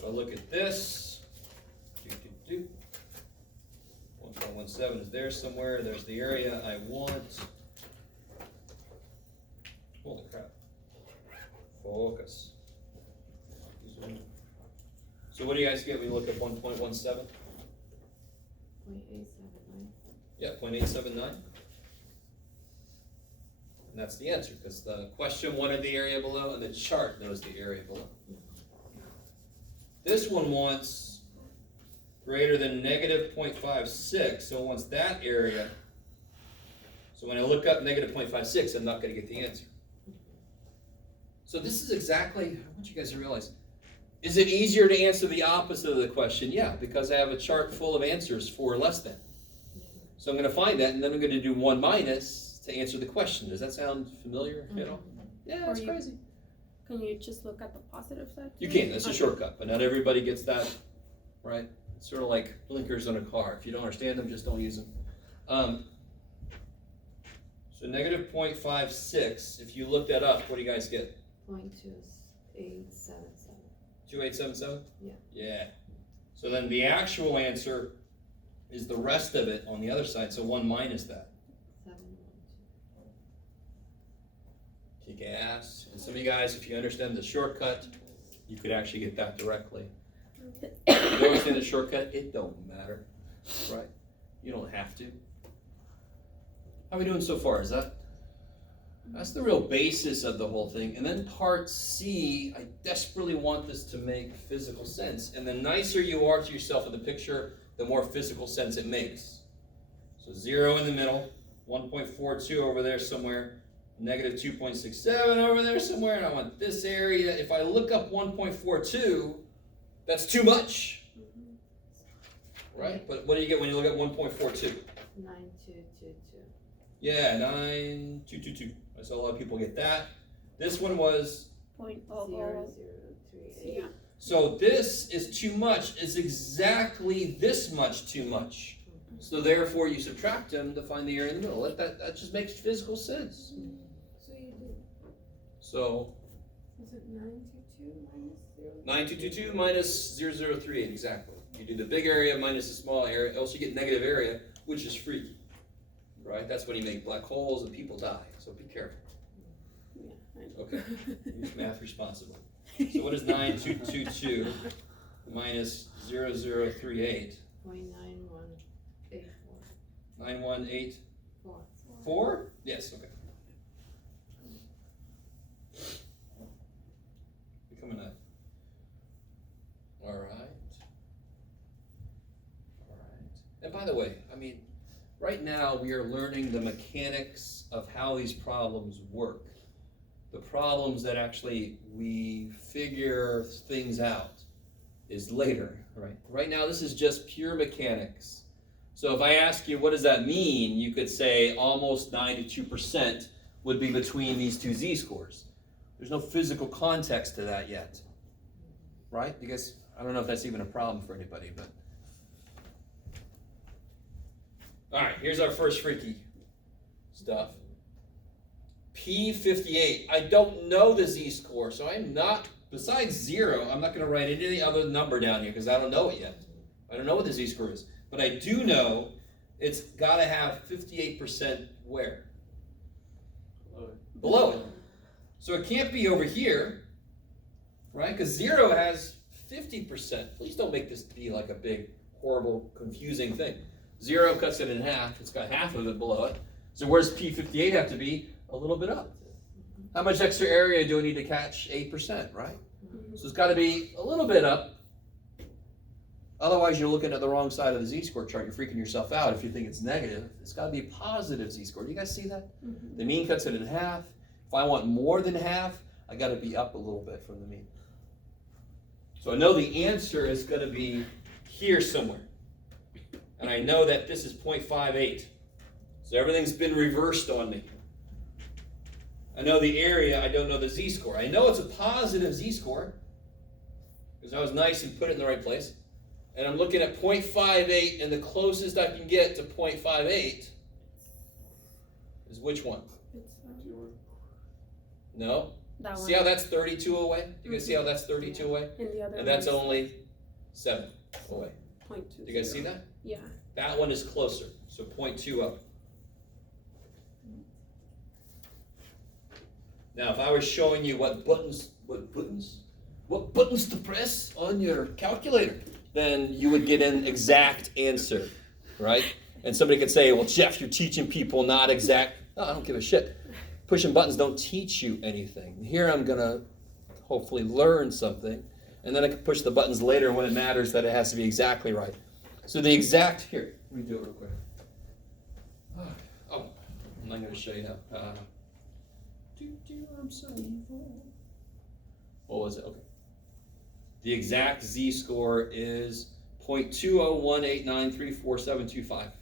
if I look at this, 1.17 is there somewhere. There's the area I want. Holy crap. Focus. So what do you guys get when you look at 1.17? 0.879. Yeah, 0.879. And that's the answer, because the question wanted the area below, and the chart knows the area below. This one wants greater than negative 0.56, so it wants that area. So when I look up negative 0.56, I'm not going to get the answer. So this is exactly, I want you guys to realize, is it easier to answer the opposite of the question? Yeah, because I have a chart full of answers for less than. So I'm going to find that, and then I'm going to do 1 minus to answer the question. Does that sound familiar at all? Yeah, that's crazy. Can you just look at the positive side? You can, that's a shortcut, but not everybody gets that, right? It's sort of like blinkers on a car. If you don't understand them, just don't use them. So negative 0.56, if you look that up, what do you guys get? 0.2877. 2877? Yeah. Yeah. So then the actual answer is the rest of it on the other side, so 1 minus that. 712. Kick ass. And some of you guys, if you understand the shortcut, you could actually get that directly. If you don't understand the shortcut, it don't matter, right? You don't have to. How are we doing so far? That's the real basis of the whole thing. And then part C, I desperately want this to make physical sense. And the nicer you are to yourself in the picture, the more physical sense it makes. So 0 in the middle, 1.42 over there somewhere, negative 2.67 over there somewhere, and I want this area. If I look up 1.42, that's too much, right? But what do you get when you look at 1.42? 9222. Yeah, 9222. I saw a lot of people get that. This one was 0.0038. Yeah. So this is too much. It's exactly this much too much. So therefore you subtract them to find the area in the middle. That just makes physical sense. So you did. So Is it 922 minus 0? 9222 minus 0038, exactly. You do the big area minus the small area, else you get negative area, which is freaky. Right? That's when you make black holes and people die. So be careful. Yeah, I know. Okay. Use math responsibly. So what is 9222 minus 0038? 0.9184. 9184? Yes, okay. Become a knife. All right. And by the way, I mean, right now we are learning the mechanics of how these problems work. The problems that actually we figure things out is later, right? Right now this is just pure mechanics. So if I ask you, what does that mean? You could say almost 92% would be between these two z-scores. There's no physical context to that yet, right? Because I don't know if that's even a problem for anybody, but. All right, here's our first freaky stuff. P58. I don't know the z-score, so I'm not, besides 0, I'm not going to write any other number down here because I don't know it yet. I don't know what the z-score is. But I do know it's got to have 58% where? Below it. So it can't be over here, right? Because 0 has 50%. Please don't make this be like a big, horrible, confusing thing. 0 cuts it in half. It's got half of it below it. So where's P58 have to be? A little bit up. How much extra area do I need to catch 8%, right? So it's got to be a little bit up. Otherwise, you're looking at the wrong side of the z-score chart. You're freaking yourself out if you think it's negative. It's got to be a positive z-score. Do you guys see that? The mean cuts it in half. If I want more than half, I got to be up a little bit from the mean. So I know the answer is going to be here somewhere. And I know that this is 0.58. So everything's been reversed on me. I know the area, I don't know the z-score. I know it's a positive z-score because I was nice and put it in the right place. And I'm looking at 0.58, and the closest I can get to 0.58 is which one? No, That one. See how that's 32 away? You guys see how that's 32 away? And the other And that's one's only 7 away. 0.20. Do you guys see that? Yeah. That one is closer, so 0.2 up. Now, if I was showing you what buttons to press on your calculator, then you would get an exact answer, right? And somebody could say, well, Jeff, you're teaching people not exact. No, I don't give a shit. Pushing buttons don't teach you anything. Here I'm gonna hopefully learn something, and then I can push the buttons later when it matters that it has to be exactly right. So the exact, here, let me do it real quick. Oh, I'm not gonna show you now. I'm so evil. What was it? Okay. The exact z-score is 0.20189344725.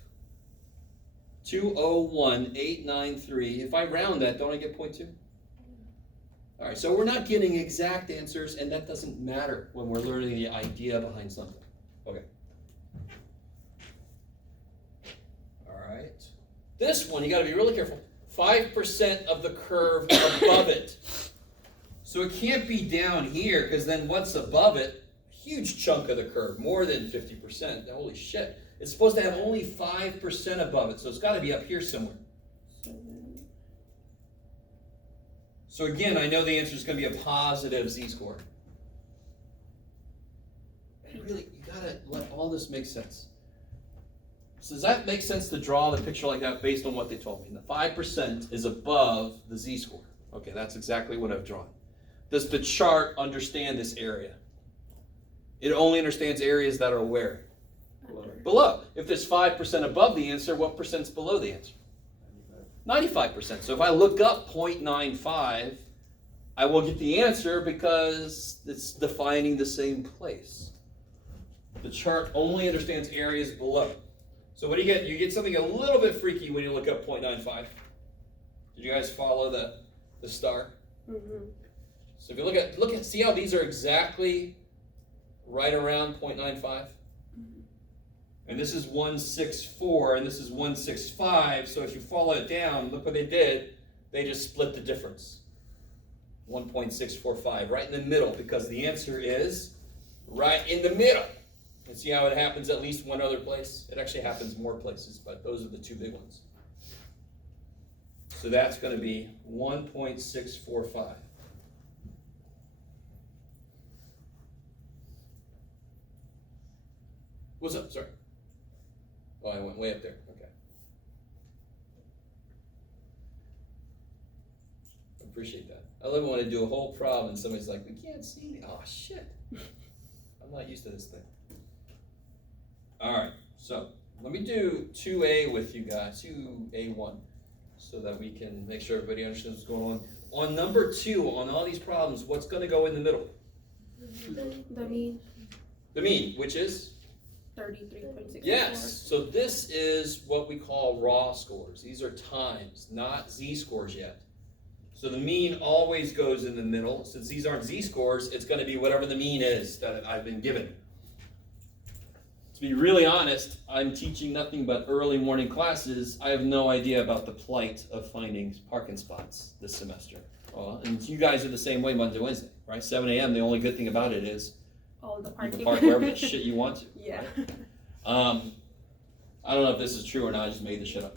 201,893. If I round that, don't I get 0.2? All right, so we're not getting exact answers, and that doesn't matter when we're learning the idea behind something. Okay. All right. This one, you got to be really careful. 5% of the curve above it. So it can't be down here, because then what's above it? A huge chunk of the curve, more than 50%. Holy shit. It's supposed to have only 5% above it, so it's got to be up here somewhere. So again, I know the answer is going to be a positive z-score. And really, you got to let all this make sense. So does that make sense to draw the picture like that based on what they told me? The 5% is above the z-score. Okay, that's exactly what I've drawn. Does the chart understand this area? It only understands areas that are where? Below. If there's 5% above the answer, what percent's below the answer? 95%. So if I look up 0.95, I will get the answer because it's defining the same place. The chart only understands areas below. So what do you get? You get something a little bit freaky when you look up 0.95. Did you guys follow the star? Mm-hmm. So if you look at, see how these are exactly right around 0.95? And this is 164, and this is 165. So if you follow it down, look what they did. They just split the difference. 1.645, right in the middle, because the answer is right in the middle. And see how it happens at least one other place? It actually happens more places, but those are the two big ones. So that's going to be 1.645. What's up? Sorry. Oh, I went way up there. Okay. I appreciate that. I love it when I do a whole problem and somebody's like, we can't see me. Oh, shit. I'm not used to this thing. All right. So let me do 2A with you guys, 2A1, so that we can make sure everybody understands what's going on. On number 2, on all these problems, what's going to go in the middle? The mean. The mean, which is? 33.64. Yes, so this is what we call raw scores. These are times, not z-scores yet. So the mean always goes in the middle. Since these aren't z-scores, it's going to be whatever the mean is that I've been given. To be really honest, I'm teaching nothing but early morning classes. I have no idea about the plight of finding parking spots this semester. And you guys are the same way Monday, Wednesday, right? 7 a.m., the only good thing about it is All the you parking. can park wherever the shit you want to. Yeah. Right? I don't know if this is true or not, I just made this shit up.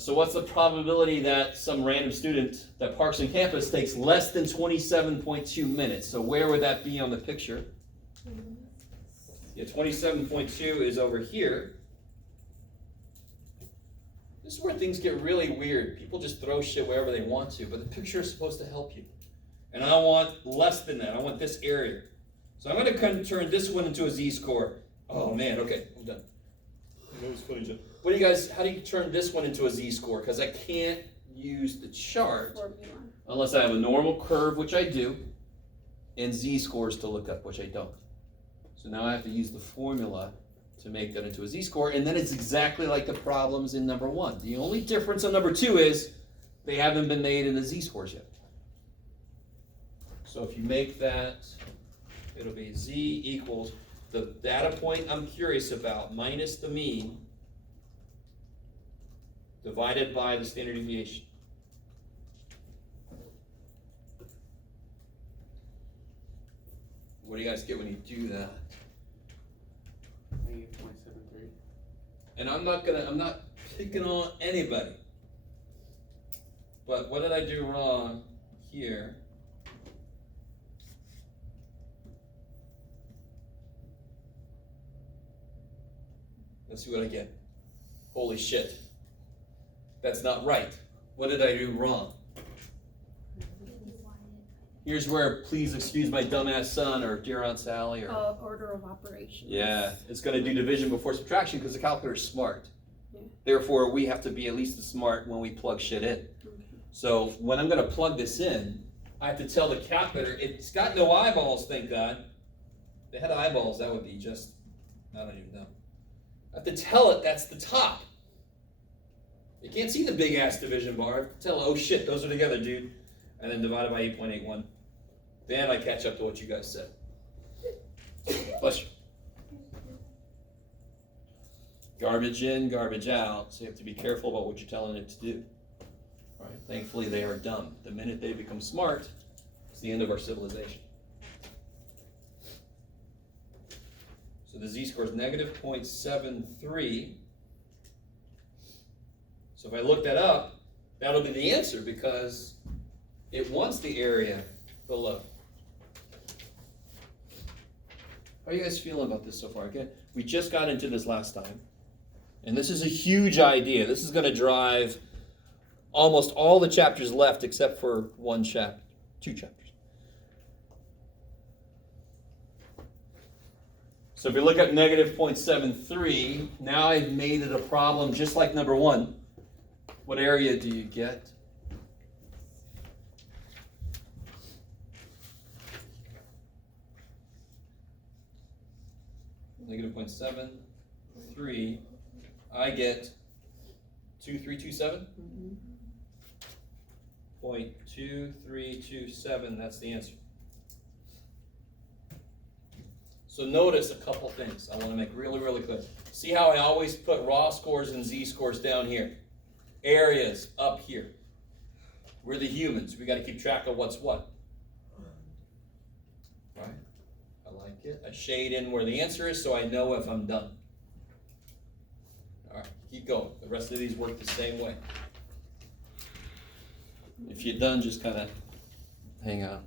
So what's the probability that some random student that parks on campus takes less than 27.2 minutes? So where would that be on the picture? Yeah, 27.2 is over here. This is where things get really weird. People just throw shit wherever they want to, but the picture is supposed to help you. And I want less than that. I want this area. So I'm going to turn this one into a z-score. Oh man, okay, I'm done. What do you guys, how do you turn this one into a z-score? Because I can't use the chart unless I have a normal curve, which I do, and z-scores to look up, which I don't. So now I have to use the formula to make that into a z-score, and then it's exactly like the problems in number 1. The only difference on number 2 is they haven't been made in the z-scores yet. So if you make that, it'll be z equals the data point I'm curious about minus the mean divided by the standard deviation. What do you guys get when you do that? -0.73. And I'm not picking on anybody. But what did I do wrong here? Let's see what I get. Holy shit. That's not right. What did I do wrong? Here's where, please excuse my dumbass son or dear Aunt Sally or. Order of operations. Yeah, it's going to do division before subtraction because the calculator is smart. Yeah. Therefore, we have to be at least as smart when we plug shit in. Okay. So when I'm going to plug this in, I have to tell the calculator, it's got no eyeballs, thank God. If they had eyeballs, that would be just, I don't even know. I have to tell it that's the top. You can't see the big ass division bar. I have to tell it, oh shit, those are together, dude. And then divide it by 8.81. Then I catch up to what you guys said. Bless you. Garbage in, garbage out. So you have to be careful about what you're telling it to do. All right? Thankfully, they are dumb. The minute they become smart, it's the end of our civilization. So the z-score is negative 0.73. So if I look that up, that'll be the answer because it wants the area below. How are you guys feeling about this so far? Okay, we just got into this last time. And this is a huge idea. This is going to drive almost all the chapters left except for one chapter, 2 chapters. So if you look at negative 0.73, now I've made it a problem just like number 1. What area do you get? Negative 0.73, I get 2327? 0.2327, that's the answer. So notice a couple things I want to make really, really clear. See how I always put raw scores and z-scores down here? Areas up here. We're the humans. We got to keep track of what's what. Right? I like it. I shade in where the answer is so I know if I'm done. All right, keep going. The rest of these work the same way. If you're done, just kind of hang out.